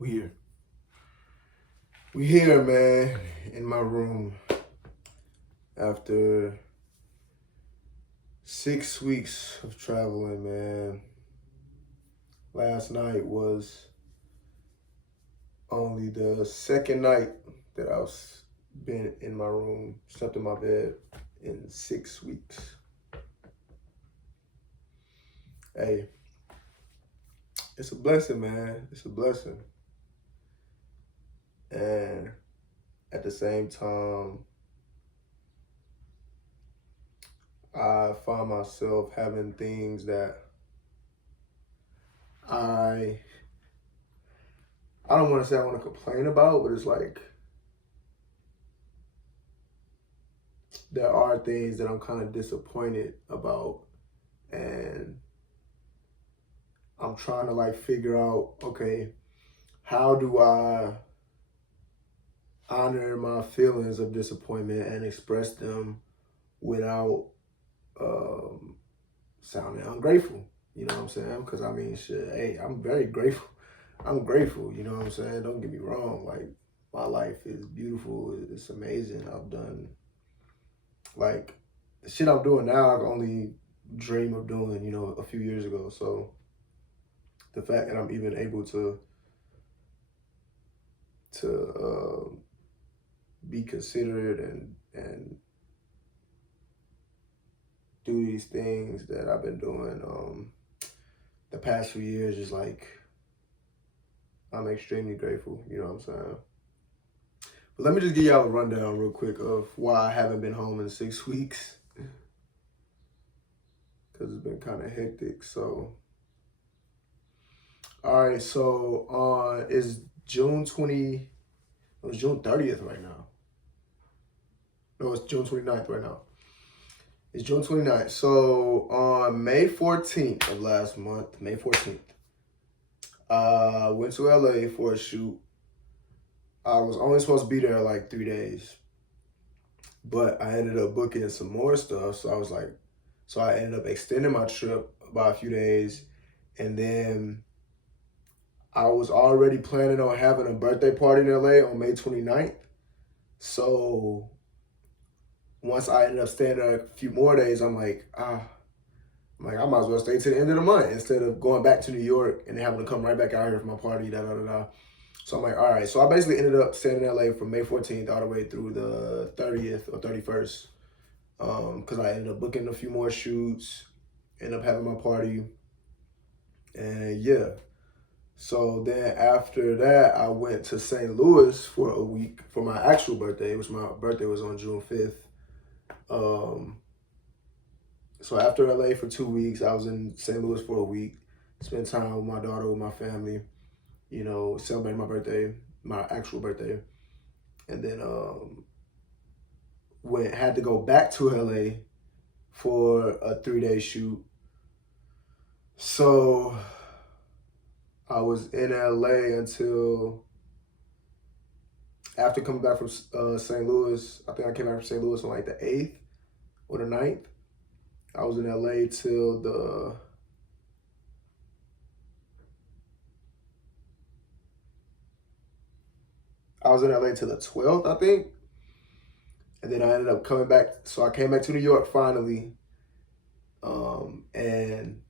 We here. We here, man, in my room after 6 weeks of traveling, man. Last night was only the second night that I was been in my room, slept in my bed in 6 weeks. Hey, it's a blessing, man. It's a blessing. And at the same time, I find myself having things that I I don't want to say I want to complain about, but it's like there are things that I'm kind of disappointed about, and I'm trying to like figure out, okay, how do I honor my feelings of disappointment and express them without um, sounding ungrateful? You know what I'm saying? Because I mean, shit, hey, I'm very grateful. I'm grateful. You know what I'm saying? Don't get me wrong. Like my life is beautiful. It's amazing. I've done like the shit I'm doing now. I could only dream of doing, a few years ago. So the fact that I'm even able to be considered and do these things that I've been doing the past few years is like I'm extremely grateful. You know what I'm saying? But let me just give y'all a rundown real quick of why I haven't been home in 6 weeks because it's been kind of hectic. So, all right. So it's June 20. It's June 30th right now. No, it's June 29th right now. It's June 29th. So on May 14th of last month, May 14th, I went to LA for a shoot. I was only supposed to be there like 3 days, but I ended up booking some more stuff. So I ended up extending my trip by a few days. And then I was already planning on having a birthday party in LA on May 29th. So once I ended up staying there a few more days, I'm like, I might as well stay to the end of the month instead of going back to New York and then having to come right back out here for my party, da da da da. So I'm like, all right. So I basically ended up staying in LA from May 14th all the way through the 30th or 31st. Because I ended up booking a few more shoots, ended up having my party. And yeah. So then after that, I went to St. Louis for a week for my actual birthday, which my birthday was on June 5th. Um, So after LA for 2 weeks, I was in St. Louis for a week, spent time with my daughter, with my family, celebrate my birthday, my actual birthday. And then had to go back to LA for a 3-day shoot. So I was in LA until after coming back from St. Louis. I think I came back from St. Louis on like the 8th or the 9th. I was in LA till the 12th, I think. And then I ended up coming back. So I came back to New York finally. And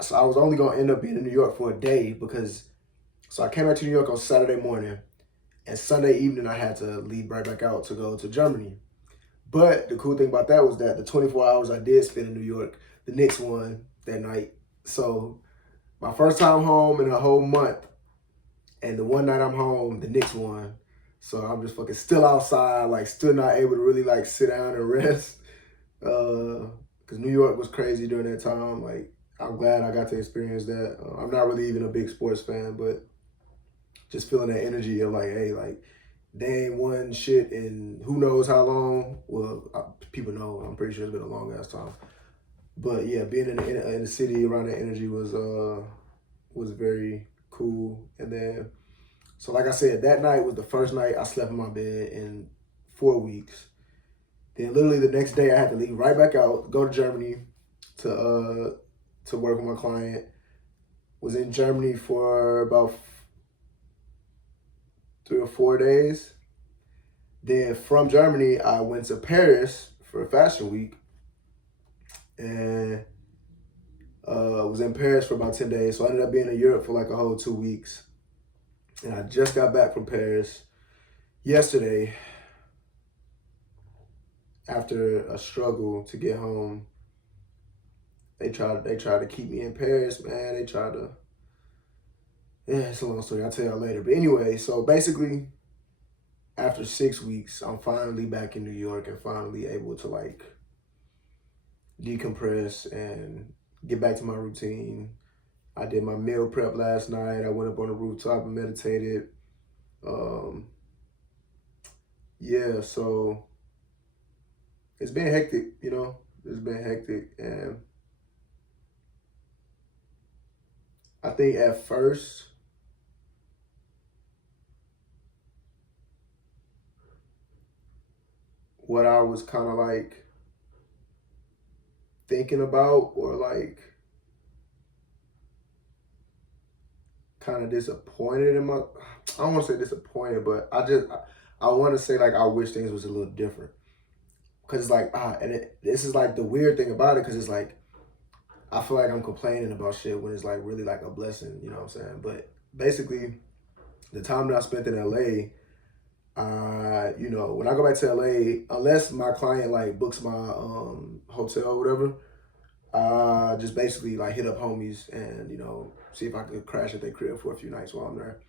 so I was only going to end up being in New York for a day so I came back to New York on Saturday morning. And Sunday evening, I had to leave right back out to go to Germany. But the cool thing about that was that the 24 hours I did spend in New York, the Knicks won that night. So my first time home in a whole month. And the one night I'm home, the Knicks won. So I'm just fucking still outside, like still not able to really like sit down and rest. Because New York was crazy during that time. Like I'm glad I got to experience that. I'm not really even a big sports fan, but just feeling that energy of like, hey, like they ain't won shit in who knows how long. Well, people know. I'm pretty sure it's been a long ass time. But yeah, being in the city around that energy was very cool. And then, so like I said, that night was the first night I slept in my bed in 4 weeks. Then literally the next day I had to leave right back out, go to Germany to work with my client. Was in Germany for about 3 or 4 days. Then from Germany, I went to Paris for Fashion Week and was in Paris for about 10 days. So I ended up being in Europe for like a whole 2 weeks. And I just got back from Paris yesterday after a struggle to get home. They tried to keep me in Paris, man. They tried to, yeah, it's a long story. I'll tell y'all later. But anyway, so basically after 6 weeks, I'm finally back in New York and finally able to like decompress and get back to my routine. I did my meal prep last night. I went up on the rooftop and meditated. Yeah, so it's been hectic, you know. It's been hectic, and I think at first what I was kind of like thinking about or like kind of disappointed in my, I don't want to say disappointed, but I want to say like I wish things was a little different. Cause it's like this is like the weird thing about it, cause it's like I feel like I'm complaining about shit when it's like really like a blessing, you know what I'm saying? But basically, the time that I spent in LA, you know, when I go back to LA, unless my client like books my hotel or whatever, just basically like hit up homies and you know see if I could crash at their crib for a few nights while I'm there.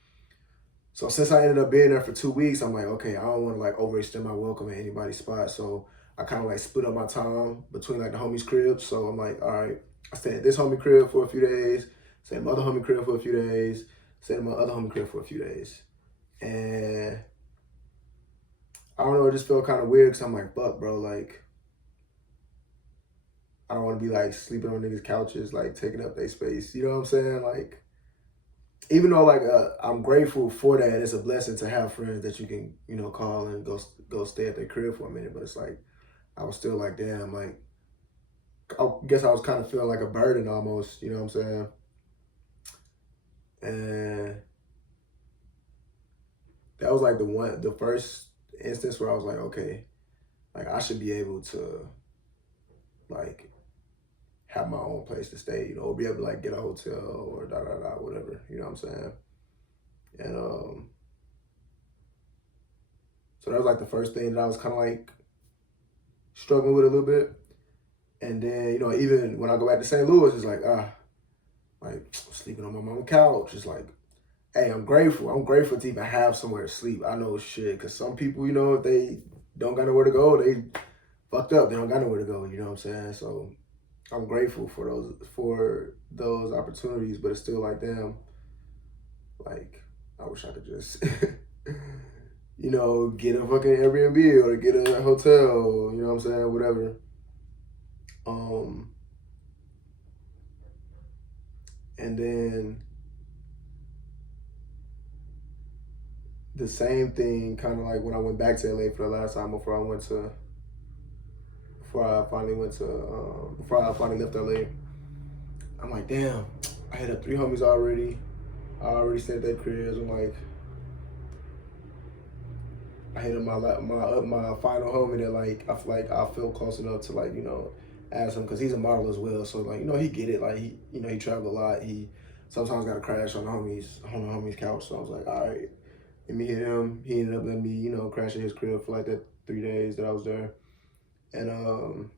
So since I ended up being there for 2 weeks, I'm like, okay, I don't want to like overextend my welcome at anybody's spot. So I kind of like split up my time between like the homies' cribs. So I'm like, all right, I stayed at this homie crib for a few days, stayed at my other homie crib for a few days, stayed at my other homie crib for a few days. And I don't know, it just felt kind of weird because I'm like, fuck, bro, like, I don't want to be like sleeping on niggas' couches, like taking up their space. You know what I'm saying? Like, even though like I'm grateful for that, it's a blessing to have friends that you can you know call and go stay at their crib for a minute. But it's like I was still like, damn, like I guess I was kind of feeling like a burden almost. You know what I'm saying? And that was like the first instance where I was like, okay, like I should be able to like have my own place to stay, you know, or be able to like get a hotel or da da da whatever. You know what I'm saying? And so that was like the first thing that I was kind of like struggling with a little bit. And then, you know, even when I go back to St. Louis, it's like sleeping on my mom's couch. It's like, hey, I'm grateful. I'm grateful to even have somewhere to sleep. I know shit, because some people, you know, if they don't got nowhere to go, they fucked up. They don't got nowhere to go. You know what I'm saying? So I'm grateful for those opportunities, but it's still like, damn, like I wish I could just, you know, get a fucking Airbnb or get a hotel. You know what I'm saying? Whatever. And then the same thing, kind of like when I went back to LA for the last time before I finally left LA. I'm like, damn, I hit up 3 homies already. I already stayed at their cribs. I'm like, I hit up my final homie that like I feel close enough to like you know ask him because he's a model as well. So like you know he get it. Like he traveled a lot. He sometimes got to crash on the homie's couch. So I was like, all right, let me hit him. He ended up letting me you know crash at his crib for like that 3 days that I was there. And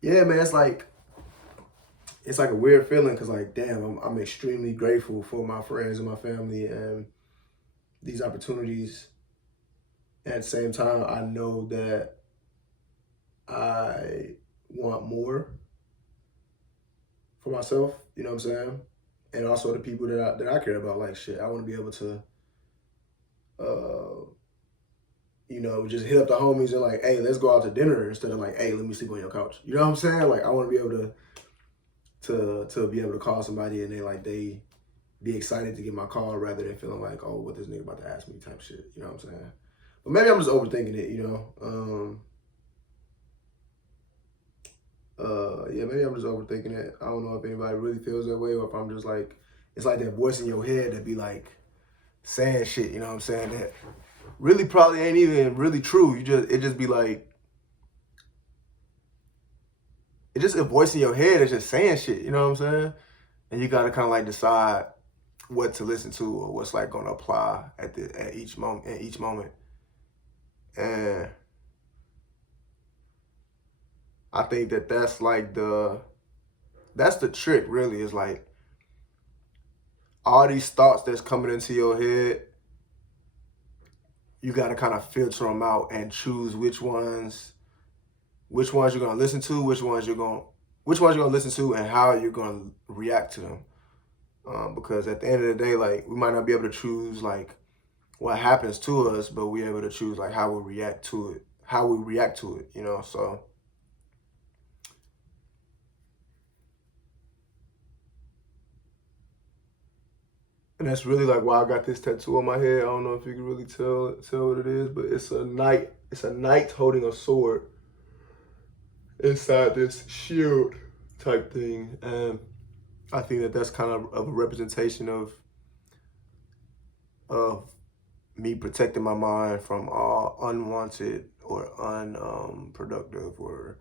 yeah, man, it's like a weird feeling because like damn, I'm extremely grateful for my friends and my family and these opportunities. At the same time, I know that I want more for myself. You know what I'm saying? And also the people that I care about. Like shit, I want to be able to, uh, you know, just hit up the homies and like, hey, let's go out to dinner instead of like, hey, let me sleep on your couch. You know what I'm saying? Like I want to be able to be able to call somebody and they be excited to get my call rather than feeling like, oh, what this nigga about to ask me type shit. You know what I'm saying? But maybe I'm just overthinking it. You know. Yeah, maybe I'm just overthinking it. I don't know if anybody really feels that way or if I'm just like, it's like that voice in your head that be like, saying shit, you know what I'm saying, that really probably ain't even really true. It just be like, it's just a voice in your head that's just saying shit, you know what I'm saying? And you gotta kind of like decide what to listen to or what's like gonna apply at each moment, in each moment. And I think that that's the trick, really, is like all these thoughts that's coming into your head, you gotta kind of filter them out and choose which ones you're gonna listen to, which ones you're gonna listen to, and how you're gonna react to them. Because at the end of the day, like, we might not be able to choose like what happens to us, but we're able to choose like how we react to it, you know. So, and that's really like why I got this tattoo on my head. I don't know if you can really tell what it is, but it's a knight holding a sword inside this shield type thing. And I think that that's kind of a representation of me protecting my mind from all unwanted or unproductive or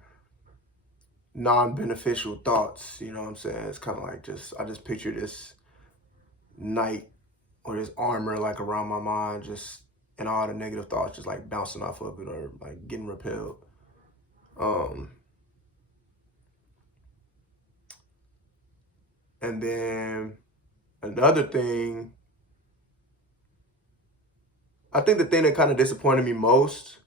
non-beneficial thoughts. You know what I'm saying? It's kind of like I just picture this knight or this armor like around my mind, just, and all the negative thoughts just like bouncing off of it or like getting repelled. And then another thing, I think the thing that kind of disappointed me most,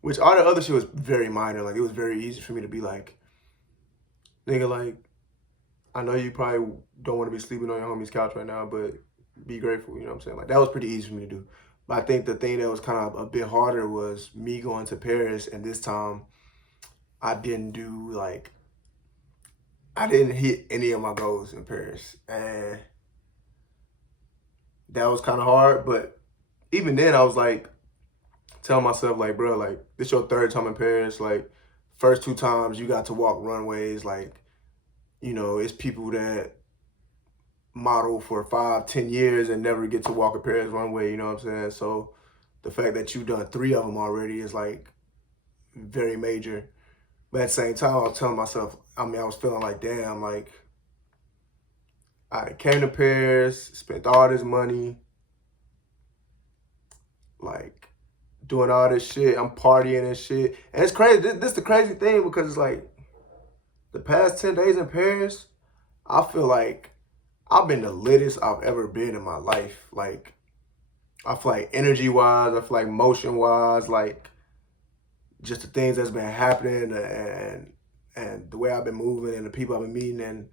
which all the other shit was very minor, like it was very easy for me to be like, nigga, like, I know you probably don't want to be sleeping on your homie's couch right now, but be grateful, you know what I'm saying? Like, that was pretty easy for me to do. But I think the thing that was kind of a bit harder was me going to Paris, and this time I didn't hit any of my goals in Paris. And that was kind of hard, but even then I was like, telling myself like, bro, like, this your third time in Paris, like, first 2 times you got to walk runways, like, you know, it's people that model for 5-10 years and never get to walk a Paris runway, you know what I'm saying? So the fact that you've done 3 of them already is like very major. But at the same time, I was telling myself, I mean, I was feeling like, damn, like, I came to Paris, spent all this money, like, doing all this shit, I'm partying and shit. And it's crazy, this the crazy thing, because it's like, the past 10 days in Paris, I feel like I've been the littest I've ever been in my life. Like, I feel like energy-wise, I feel like motion-wise, like, just the things that's been happening and the way I've been moving and the people I've been meeting and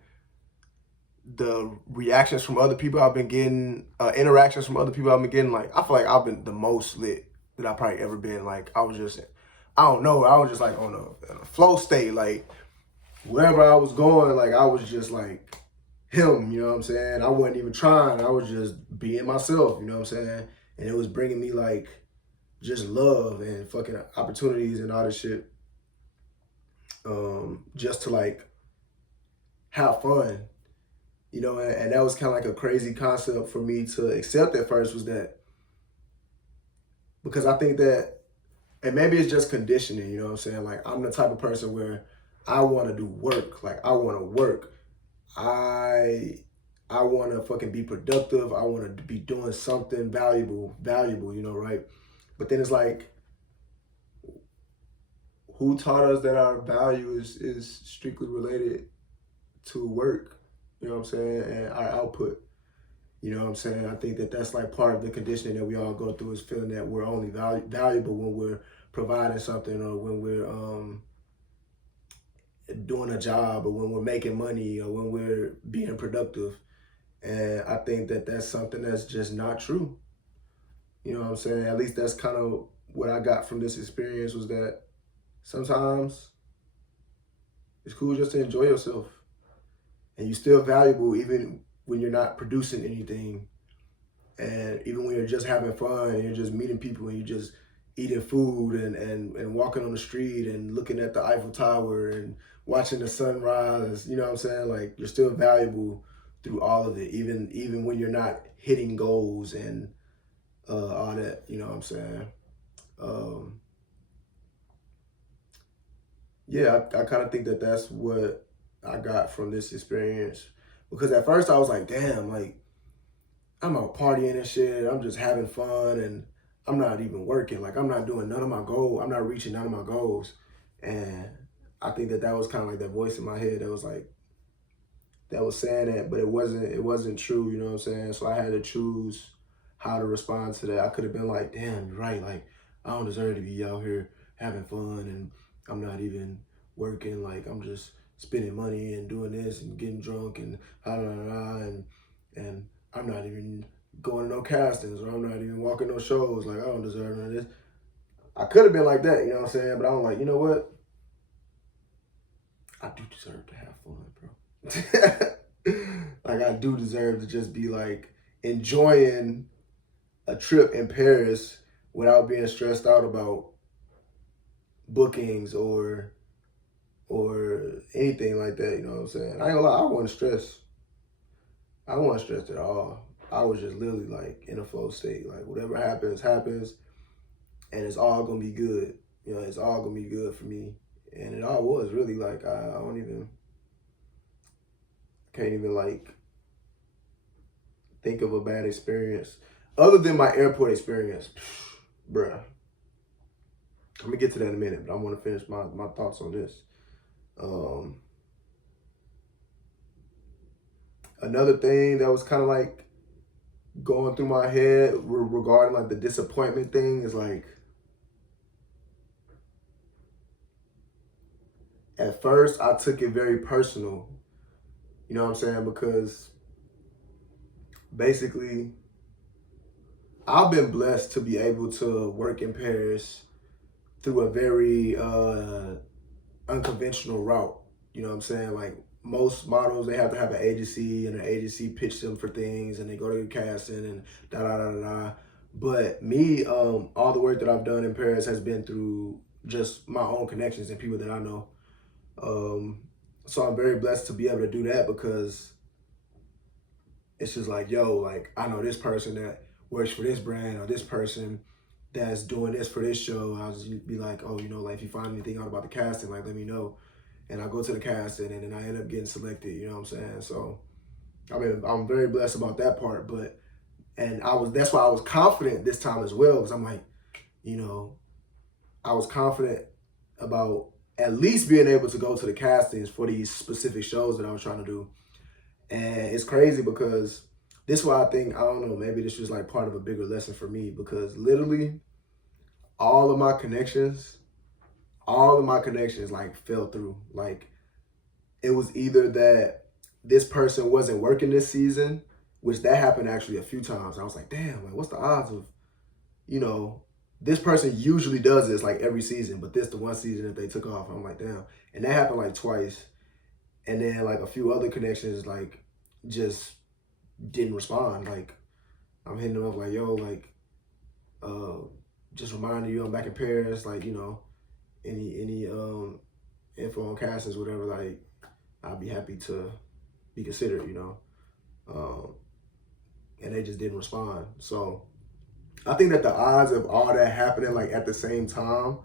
the reactions from other people I've been getting, interactions from other people I've been getting. Like, I feel like I've been the most lit that I've probably ever been. Like, I was just like on a flow state. Like, wherever I was going, like, I was just like him, you know what I'm saying? I wasn't even trying. I was just being myself, you know what I'm saying? And it was bringing me like just love and fucking opportunities and all this shit. Just to like have fun, you know, and that was kind of like a crazy concept for me to accept at first, was that because I think that, and maybe it's just conditioning, you know what I'm saying? Like, I'm the type of person where I want to do work. Like, I want to work. I want to fucking be productive. I want to be doing something valuable, you know, right? But then it's like, who taught us that our value is strictly related to work? You know what I'm saying? And our output. You know what I'm saying? I think that that's like part of the conditioning that we all go through, is feeling that we're only valuable when we're providing something, or when we're doing a job, or when we're making money, or when we're being productive. And I think that that's something that's just not true. You know what I'm saying? At least that's kind of what I got from this experience, was that sometimes it's cool just to enjoy yourself. And you're still valuable even when you're not producing anything. And even when you're just having fun and you're just meeting people and you're just eating food and walking on the street and looking at the Eiffel Tower and watching the sunrise, you know what I'm saying? Like, you're still valuable through all of it, even when you're not hitting goals and all that. You know what I'm saying? Um, yeah, I kind of think that that's what I got from this experience. Because at first I was like, damn, like I'm out partying and shit. I'm just having fun and I'm not even working. Like I'm not doing none of my goals. I'm not reaching none of my goals. And I think that that was kind of like that voice in my head that was like, that was saying that, but it wasn't true, you know what I'm saying? So I had to choose how to respond to that. I could have been like, damn, you're right, like I don't deserve to be out here having fun and I'm not even working, like I'm just spending money and doing this and getting drunk and and I'm not even going to no castings or I'm not even walking no shows, like I don't deserve none of this. I could have been like that, you know what I'm saying? But I'm like, you know what? I do deserve to have fun, bro. Like I do deserve to just be like enjoying a trip in Paris without being stressed out about bookings or anything like that. You know what I'm saying? I ain't gonna lie, I wasn't stressed. I wasn't stressed at all. I was just literally like in a flow state. Like whatever happens, happens, and it's all gonna be good. You know, it's all gonna be good for me. And it all was really like I don't even can't even like think of a bad experience other than my airport experience. Bruh. I'm gonna get to that in a minute, but I want to finish my thoughts on this. Um, Another thing that was kind of like going through my head regarding like the disappointment thing is like, at first I took it very personal, you know what I'm saying? Because basically I've been blessed to be able to work in Paris through a very unconventional route. You know what I'm saying? Like most models, they have to have an agency, and an agency pitch them for things, and they go to the casting and da da da da da. But me, all the work that I've done in Paris has been through just my own connections and people that I know. Um, so I'm very blessed to be able to do that because it's just like, yo, like I know this person that works for this brand or this person that's doing this for this show. I'll just be like, oh, you know, like if you find anything out about the casting, like let me know. And I go to the casting and then I end up getting selected, you know what I'm saying? So I mean I'm very blessed about that part, but and that's why I was confident this time as well, because I'm like, you know, I was confident about at least being able to go to the castings for these specific shows that I was trying to do. And it's crazy because this is why I think, I don't know, maybe this was like part of a bigger lesson for me, because literally all of my connections, like fell through. Like it was either that this person wasn't working this season, which that happened actually a few times. I was like, damn, like what's the odds of, you know, this person usually does this like every season, but this the one season that they took off. I'm like, damn. And that happened like twice. And then like a few other connections like just didn't respond. Like I'm hitting them up like, yo, like just reminding you I'm back in Paris, like, you know, any info on castings, whatever, like I'll be happy to be considered, you know. And they just didn't respond. So I think that the odds of all that happening like at the same time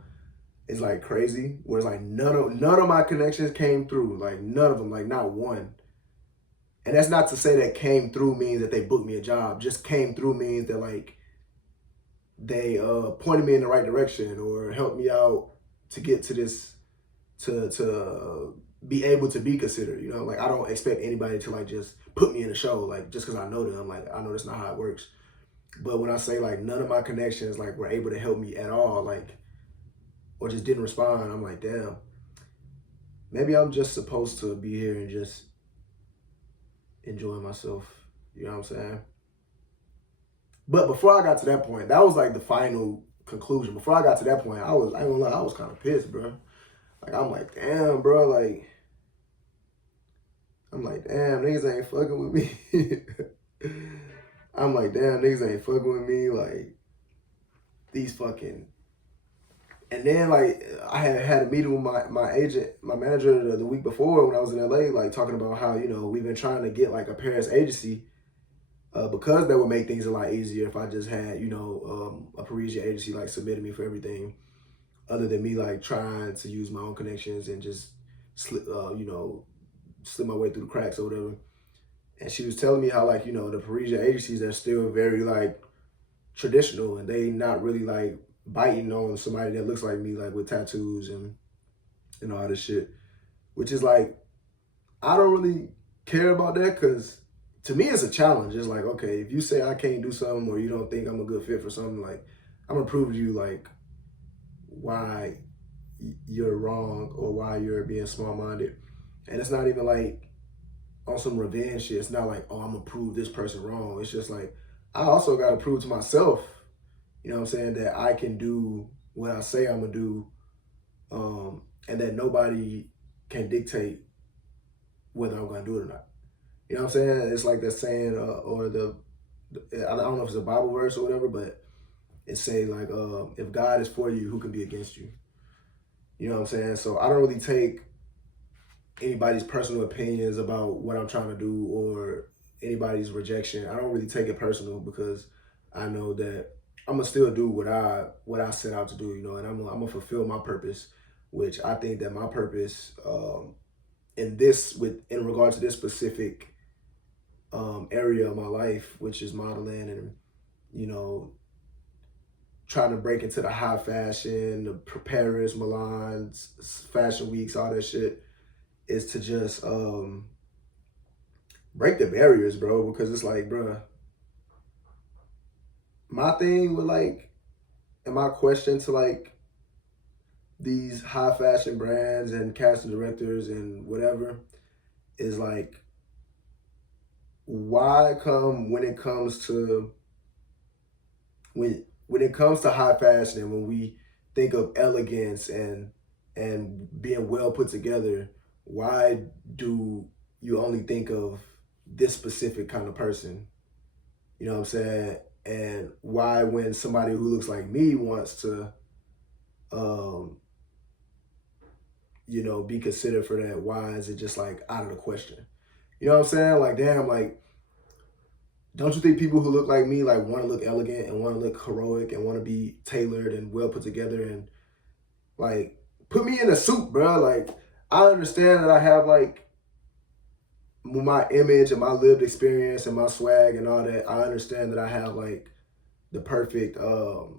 is like crazy. Where it's like none of my connections came through. Like none of them, like not one. And that's not to say that came through means that they booked me a job. Just came through means that like they pointed me in the right direction or helped me out to get to this to be able to be considered. You know, like I don't expect anybody to like just put me in a show like just because I know them. Like I know that's not how it works. But when I say like none of my connections like were able to help me at all, like or just didn't respond, I'm like, damn, maybe I'm just supposed to be here and just enjoy myself. You know what I'm saying? But before I got to that point, that was like the final conclusion. Before I got to that point, I ain't gonna lie, I was kind of pissed, bro. Like I'm like, damn, bro, like I'm like, damn, niggas ain't fucking with me. I'm like, damn, niggas ain't fucking with me. Like these fucking And then like I had a meeting with my agent, my manager the week before when I was in LA, like talking about how, you know, we've been trying to get like a Paris agency, because that would make things a lot easier if I just had, you know, a Parisian agency like submitting me for everything, other than me like trying to use my own connections and just slip, you know, slip my way through the cracks or whatever. And she was telling me how, like, you know, the Parisian agencies are still very like traditional, and they not really like biting on somebody that looks like me, like with tattoos and all this shit. Which is like, I don't really care about that, because to me it's a challenge. It's like, okay, if you say I can't do something or you don't think I'm a good fit for something, like I'm gonna prove to you like why you're wrong or why you're being small minded. And it's not even like on some revenge shit. It's not like, oh, I'm gonna prove this person wrong. It's just like I also gotta prove to myself, you know what I'm saying, that I can do what I say I'm gonna do, and that nobody can dictate whether I'm gonna do it or not. You know what I'm saying? It's like that saying, or I don't know if it's a Bible verse or whatever, but it say like, if God is for you, who can be against you? You know what I'm saying? So I don't really take anybody's personal opinions about what I'm trying to do or anybody's rejection. I don't really take it personal, because I know that I'm gonna still do what I set out to do, you know, and I'm gonna fulfill my purpose, which I think that my purpose, in regard to this specific area of my life, which is modeling and, you know, trying to break into the high fashion, the Paris, Milan, fashion weeks, all that shit, is to just break the barriers, bro. Because it's like, bro, my thing with like, and my question to like these high fashion brands and casting directors and whatever is like, why come when it comes to high fashion, and when we think of elegance and being well put together, why do you only think of this specific kind of person? You know what I'm saying? And why, when somebody who looks like me wants to, um, you know, be considered for that, why is it just like out of the question? You know what I'm saying? Like, damn, like, don't you think people who look like me like want to look elegant and want to look heroic and want to be tailored and well put together, and like put me in a suit, bro? Like, I understand that I have like my image and my lived experience and my swag and all that. I understand that I have like the perfect aura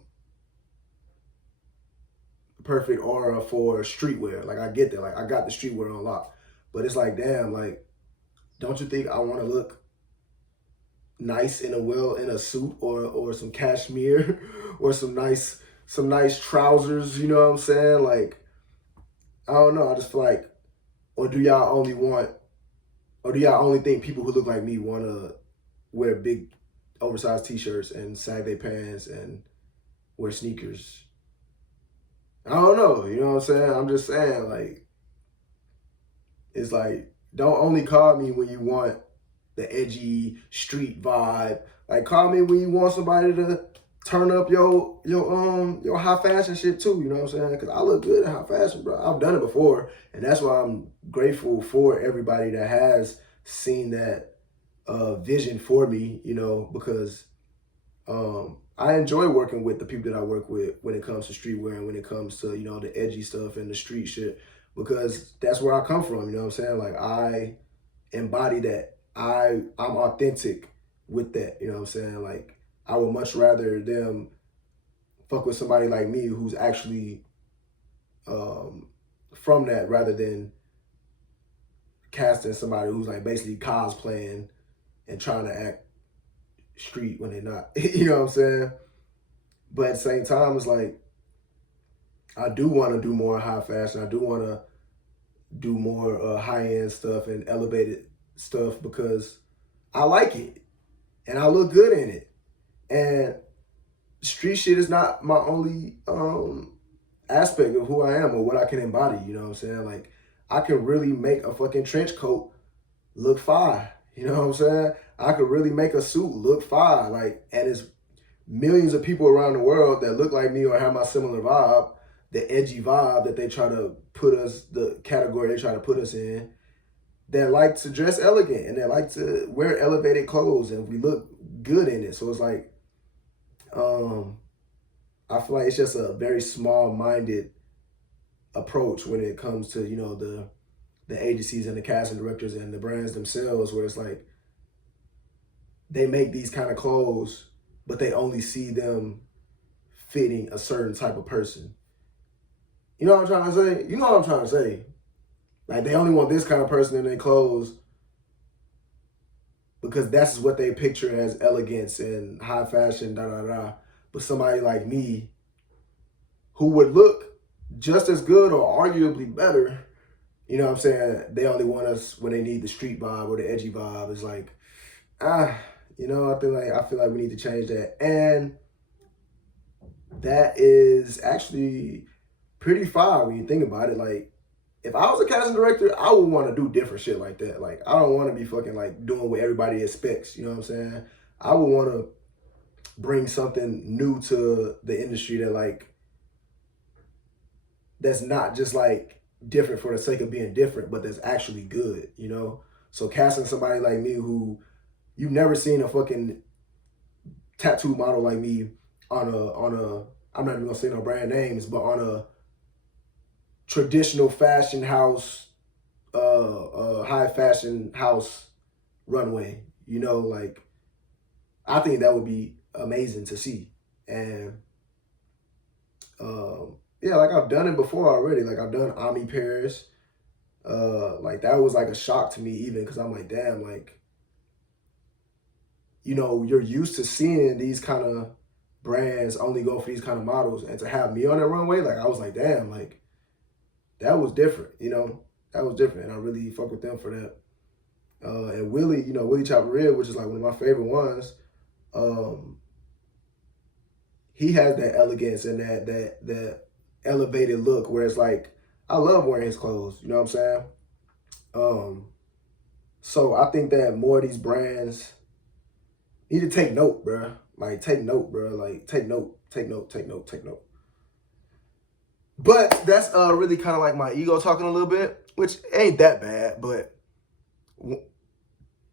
for streetwear. Like, I get that. Like, I got the streetwear on lock. But it's like, damn, like, don't you think I want to look nice in a suit, or some cashmere or some nice trousers, you know what I'm saying? Like, I don't know. I just feel like, or do y'all only want, or do y'all only think people who look like me want to wear big oversized t-shirts and sag their pants and wear sneakers? I don't know. You know what I'm saying? I'm just saying, like, it's like, don't only call me when you want the edgy street vibe. Like, call me when you want somebody to turn up your high fashion shit too. You know what I'm saying? Because I look good in high fashion, bro. I've done it before, and that's why I'm grateful for everybody that has seen that vision for me. You know, because I enjoy working with the people that I work with when it comes to streetwear and when it comes to, you know, the edgy stuff and the street shit, because that's where I come from. You know what I'm saying? Like, I embody that. I'm authentic with that. You know what I'm saying? Like, I would much rather them fuck with somebody like me who's actually from that, rather than casting somebody who's like basically cosplaying and trying to act street when they're not. You know what I'm saying? But at the same time, it's like, I do want to do more high fashion. I do want to do more high end stuff and elevated stuff, because I like it and I look good in it. And street shit is not my only aspect of who I am or what I can embody. You know what I'm saying? Like, I can really make a fucking trench coat look fire. You know what I'm saying? I could really make a suit look fire. Like, and it's millions of people around the world that look like me or have my similar vibe the edgy vibe that they try to put us, the category they try to put us in, that like to dress elegant and they like to wear elevated clothes and we look good in it. So it's like, I feel like it's just a very small-minded approach when it comes to, you know, the agencies and the casting directors and the brands themselves, where it's like they make these kind of clothes, but they only see them fitting a certain type of person. You know what I'm trying to say? You know what I'm trying to say? Like they only want this kind of person in their clothes because that's what they picture as elegance and high fashion, da da da. But somebody like me, who would look just as good or arguably better, you know what I'm saying? They only want us when they need the street vibe or the edgy vibe. It's like, you know, I feel like we need to change that. And that is actually pretty fire when you think about it. Like, if I was a casting director, I would want to do different shit like that. Like, I don't want to be fucking like doing what everybody expects. You know what I'm saying? I would want to bring something new to the industry that like, that's not just like different for the sake of being different, but that's actually good, you know? So casting somebody like me who you've never seen a fucking tattoo model like me on a I'm not even gonna say no brand names, but on a traditional fashion house, high fashion house runway, you know, like I think that would be amazing to see. And yeah, like I've done it before already. Like I've done Ami Paris. Like that was like a shock to me even because I'm like, damn, like, you know, you're used to seeing these kind of brands only go for these kind of models, and to have me on that runway, like I was like, damn, like that was different, you know, that was different, and I really fuck with them for that. And Willie, you know, Willie Chopper Red, which is like one of my favorite ones. He has that elegance and that elevated look where it's like I love wearing his clothes. You know what I'm saying? So I think that more of these brands need to take note, bro. Like take note, bro. Like take note, take note, take note, take note. But that's really kind of like my ego talking a little bit, which ain't that bad. But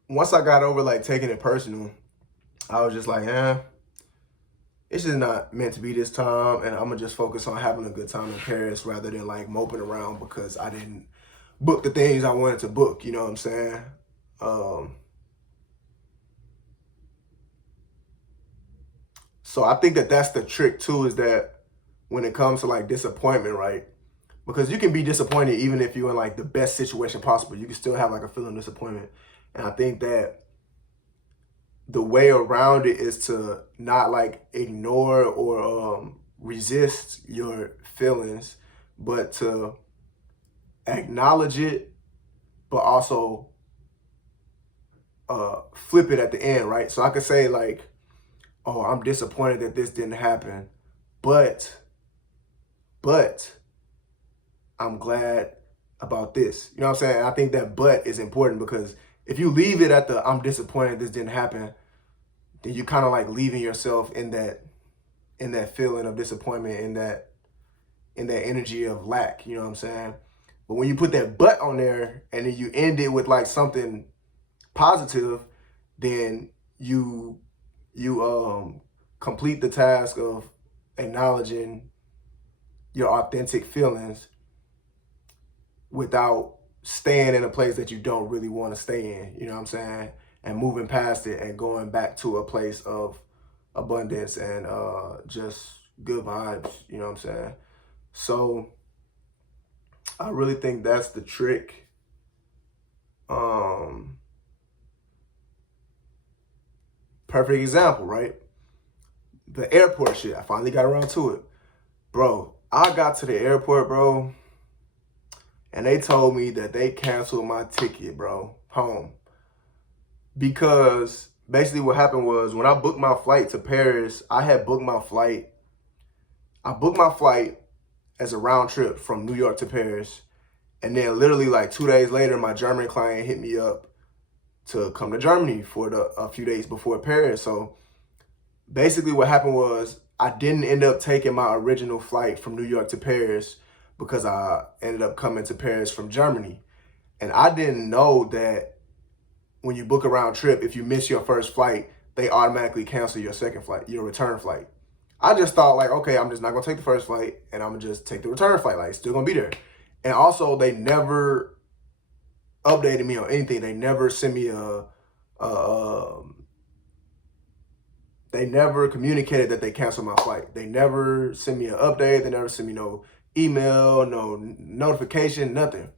once I got over like taking it personal, I was just like, it's just not meant to be this time, and I'm gonna just focus on having a good time in Paris rather than like moping around because I didn't book the things I wanted to book. You know what I'm saying? So I think that that's the trick too, is that when it comes to like disappointment, right? Because you can be disappointed even if you're in like the best situation possible. You can still have like a feeling of disappointment. And I think that the way around it is to not like ignore or resist your feelings, but to acknowledge it, but also flip it at the end, right? So I could say like, oh, I'm disappointed that this didn't happen, but I'm glad about this. You know what I'm saying? I think that but is important because if you leave it at the I'm disappointed this didn't happen, then you kind of like leaving yourself in that feeling of disappointment, in that energy of lack, you know what I'm saying? But when you put that but on there and then you end it with like something positive, then you complete the task of acknowledging your authentic feelings without staying in a place that you don't really want to stay in, you know what I'm saying? And moving past it and going back to a place of abundance and just good vibes, you know what I'm saying? So I really think that's the trick. Perfect example, right? The airport shit. I finally got around to it. Bro, I got to the airport, bro, and they told me that they canceled my ticket, bro, home. Because basically what happened was when I booked my flight to Paris, I booked my flight as a round trip from New York to Paris. And then literally like 2 days later, my German client hit me up to come to Germany for a few days before Paris. So basically what happened was I didn't end up taking my original flight from New York to Paris because I ended up coming to Paris from Germany. And I didn't know that when you book a round trip, if you miss your first flight, they automatically cancel your second flight, your return flight. I just thought like, okay, I'm just not gonna take the first flight and I'm gonna just take the return flight. Like, it's still gonna be there. And also, they never updated me on anything. They never sent me they never communicated that they canceled my flight. They never sent me an update. They never sent me no email, no notification, nothing.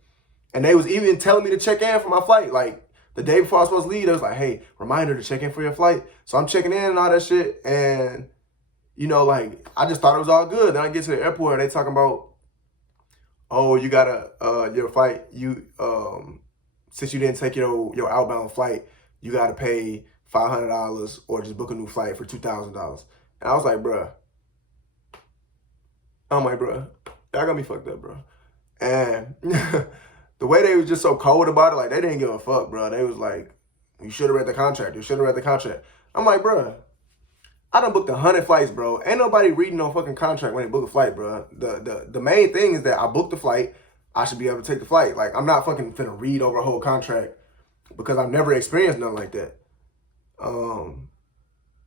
And they was even telling me to check in for my flight. Like, the day before I was supposed to leave, they was like, hey, reminder to check in for your flight. So I'm checking in and all that shit. And, you know, like, I just thought it was all good. Then I get to the airport and they talking about, oh, you gotta, your flight, since you didn't take your outbound flight, you gotta pay $500 or just book a new flight for $2,000. And I was like, bruh. I'm like, bruh, y'all got me fucked up, bro. And the way they was just so cold about it, like, they didn't give a fuck, bro. They was like, you should have read the contract. You should have read the contract. I'm like, bruh, I done booked 100 flights, bro. Ain't nobody reading no fucking contract when they book a flight, bro. The main thing is that I booked the flight. I should be able to take the flight. Like, I'm not fucking finna read over a whole contract because I've never experienced nothing like that.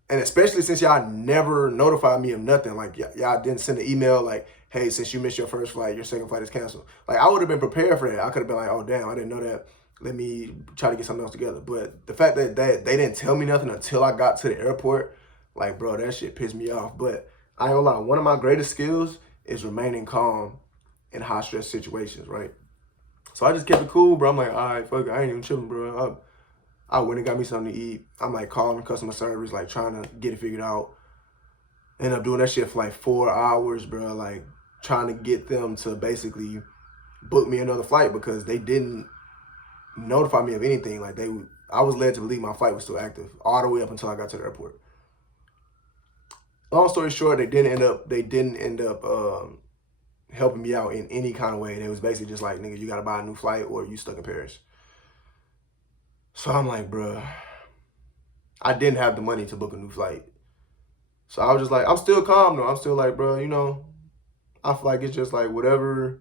And especially since y'all never notified me of nothing. Like, y'all didn't send an email like, hey, since you missed your first flight, your second flight is canceled. Like, I would have been prepared for that. I could have been like, oh, damn, I didn't know that. Let me try to get something else together. But the fact that they didn't tell me nothing until I got to the airport, like, bro, that shit pissed me off. But I ain't gonna lie, one of my greatest skills is remaining calm in high-stress situations, right? So I just kept it cool, bro. I'm like, all right, fuck it, I ain't even tripping, bro. I went and got me something to eat. I'm like calling customer service, like trying to get it figured out. Ended up doing that shit for like 4 hours, bro. Like trying to get them to basically book me another flight because they didn't notify me of anything. Like I was led to believe my flight was still active all the way up until I got to the airport. Long story short, they didn't end up helping me out in any kind of way. They was basically just like, nigga, you gotta buy a new flight or you stuck in Paris. So I'm like, bruh, I didn't have the money to book a new flight. So I was just like, I'm still calm though. I'm still like, bro, you know, I feel like it's just like whatever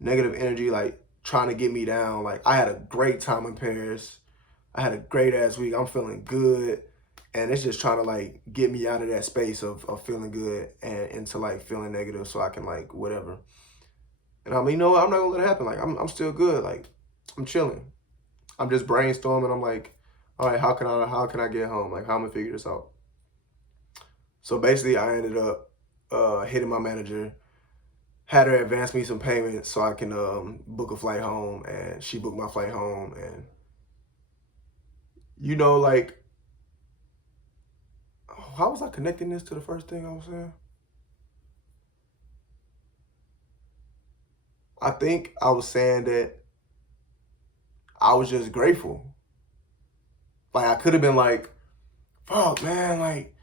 negative energy, like trying to get me down. Like, I had a great time in Paris. I had a great ass week. I'm feeling good. And it's just trying to like get me out of that space of feeling good and into like feeling negative so I can like whatever. And I'm, you know what, I'm not gonna let it happen. Like, I'm still good. Like, I'm chilling. I'm just brainstorming. I'm like, all right, how can I get home? Like, how am I gonna figure this out? So basically, I ended up hitting my manager, had her advance me some payments so I can book a flight home, and she booked my flight home. And you know, like, how was I connecting this to the first thing I was saying? I think I was saying that I was just grateful. Like, I could have been like, fuck, man, like,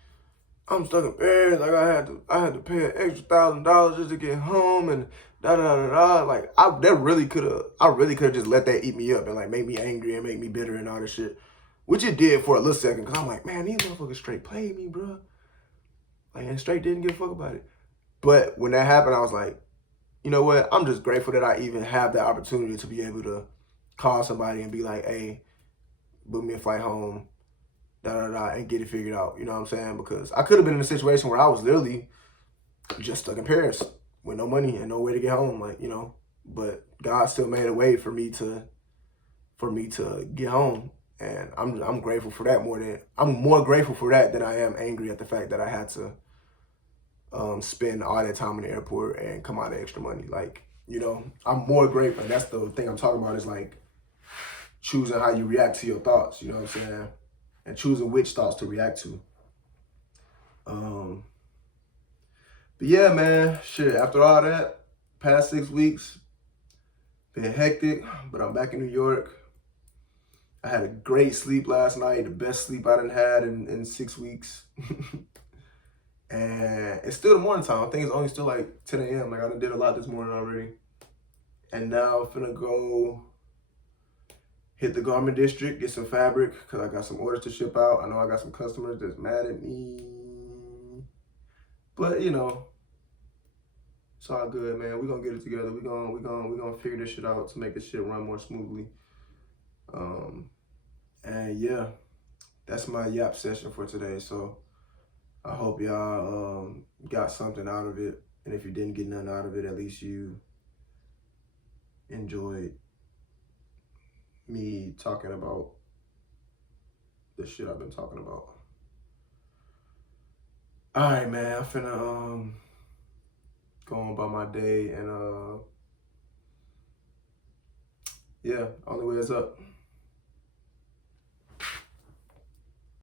I'm stuck in Paris. Like, I had to pay an extra $1,000 just to get home and da da da da. Like, I really could have just let that eat me up and like make me angry and make me bitter and all this shit, which it did for a little second. Cause I'm like, man, these motherfuckers straight played me, bro. Like, and straight didn't give a fuck about it. But when that happened, I was like, you know what? I'm just grateful that I even have the opportunity to be able to call somebody and be like, hey, book me a flight home, da da da, and get it figured out. You know what I'm saying? Because I could have been in a situation where I was literally just stuck in Paris with no money and no way to get home, like, you know. But God still made a way for me to get home, and I'm grateful for that I'm more grateful for that than I am angry at the fact that I had to spend all that time in the airport and come out of extra money. Like, you know, I'm more grateful. And that's the thing I'm talking about, is like choosing how you react to your thoughts, you know what I'm saying? And choosing which thoughts to react to. But yeah, man, shit, after all that, past 6 weeks, been hectic, but I'm back in New York. I had a great sleep last night, the best sleep I done had in 6 weeks. And it's still the morning time. I think it's only still like 10 a.m. Like, I done did a lot this morning already. And now I'm finna go hit the garment district, get some fabric, because I got some orders to ship out. I know I got some customers that's mad at me. But you know, it's all good, man. We're gonna get it together. We're gonna figure this shit out to make this shit run more smoothly. And yeah, that's my yap session for today. So I hope y'all got something out of it. And if you didn't get nothing out of it, at least you enjoyed me talking about the shit I've been talking about. All right, man. I'm finna go on about my day, and yeah, only way is up.